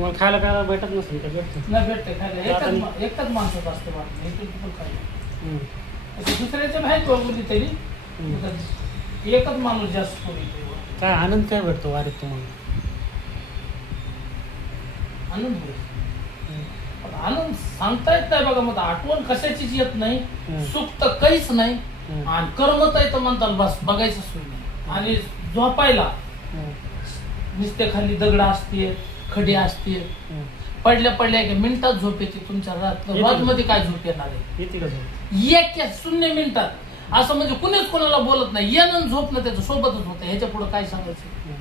तुम्हाला खायला प्यायला भेटत नसेल का? भेटतं नाही भेटते खायला, एकच माणसात असते वाटतं, इकडे पण खायला. दुसऱ्याच्या बाहेर कोणी तरी एकच माणूस जास्त कोणी. काय आनंद काय भेटतो वारीत तुम्हाला? आनंद भेटतो. पण आनंद सांगता येत नाही बघा. मग आठवण कशाचीच येत नाही, सुख तर काहीच नाही, आणि कर्मत आहे तर म्हणतात बस बघायचं सोय नाही. आणि झोपायला नुसते खाली दगड असते, खडी असते, पडल्या पडल्या की मिनिटात झोप येते. तुमच्या रात मध्ये काय झोप येणार आहे? येते का झोप? एक 0 मिनिटात. असं म्हणजे कुणीच कोणाला बोलत नाही, येणं झोपणं त्याचं सोबतच होतं. ह्याच्या पुढे काय सांगायचं?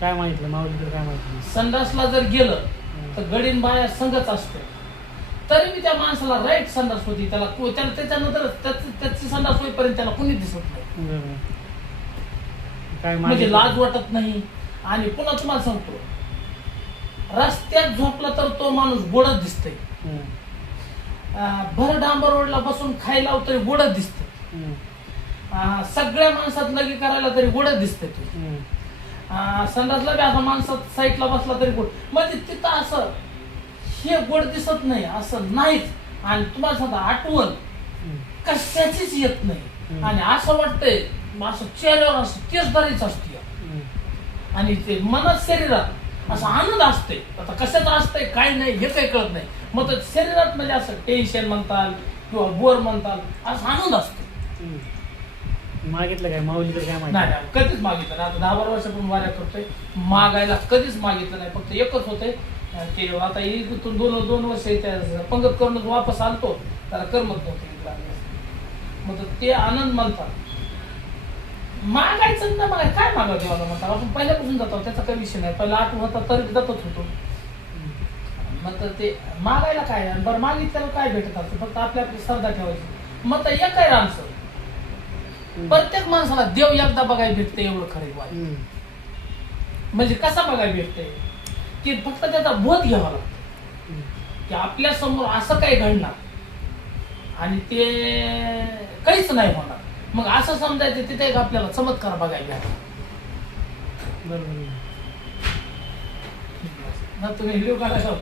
काय मागितलं माऊलीकडे? काय मागितलं? संडासला जर गेलं तर गडीन बाया संगच असते, तरी मी त्या माणसाला राईट संडास होती. त्याच्यानंतर त्याची संडास होईपर्यंत त्याला कुणी दिसत नाही. काय म्हणजे लाज वाटत नाही. आणि पुन्हा तुम्हाला सांगतो, रस्त्यात झोपला तर तो माणूस गोडच दिसतोय. भर डांबर रोडला बसून खायला तरी गोडच दिसतंय. सगळ्या माणसात लगी करायला तरी गोडच दिसतंय तो. संडासला बी असा माणसात साईडला बसला तरी गोड. म्हणजे तिथं असं हे गोड दिसत नाही असं नाहीच. आणि तुम्हाला सांगता आठवण कशाचीच येत नाही. आणि असं वाटतंय असं चेहऱ्यावर असं केसदारीच असते. आणि ते मनात शरीरात असा आनंद असते. आता कशाचं असतंय काय नाही हे काही कळत नाही. मग शरीरात म्हणजे असं टेन्शन म्हणताल किंवा बोर म्हणताल, असा आनंद असतो. मागितलं काय माऊलीकडे? काय नाही मागितलं? कधीच मागितलं नाही. आता 10-12 वर्षापासून वाऱ्या करतोय, मागायला कधीच मागितलं नाही. फक्त एकच होते ते, आता इथून 2 वर्ष पंगत करून वापस आलतो, त्याला करमत नव्हतं. मग ते आनंद म्हणतात. मागायचं ना, मागाय काय मागा देवाला म्हणतात. आपण पहिल्यापासून जातो, त्याचा काही विषय नाही. पहिला आठवण होता तरी जातच होतो. मग ते मागायला काय, बरं मागितल्याला काय भेटत असतं? फक्त आपली आपली श्रद्धा ठेवायची. मग एक काय रामसर, प्रत्येक माणसाला देव एकदा बघायला भेटते, एवढं खरं वाटतं. म्हणजे कसा बघायला भेटते की फक्त त्याचा बोध घ्यावा लागतो की आपल्या समोर असं काही घडणार आणि ते काहीच नाही होणार. मग असं समजायचं तिथे एक आपल्याला चमत्कार बघायला भेटला. बरोबर. तुम्ही व्हिडिओ काढायचा